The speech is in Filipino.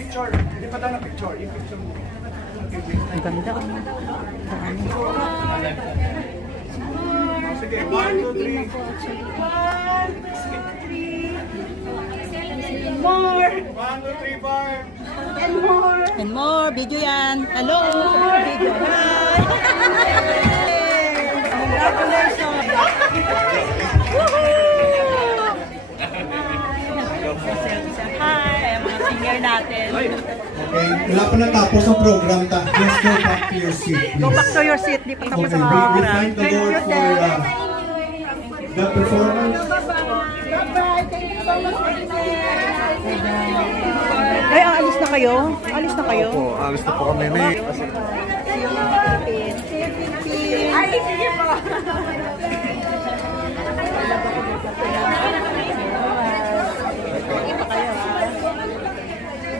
picture. Hindi pa tayo na picture. Yung picture mo. Ang ganda. Sige, 1, 2, 3. More 1, 2, 3, 4. and more. And more, video yan. Hello! Video. Hi! Congratulations! Hi! Ayan mga singer natin. Okay, wala pa natapos ang program ta. Just go back to your seat, Go back please. to your seat. Di pa tapos Okay, ang we program. thank the Lord for the performance. Bye-bye. Thank you so much for Ay, alis na kayo? Alis na kayo? Opo, alis na po kami. May... Ay, sige po.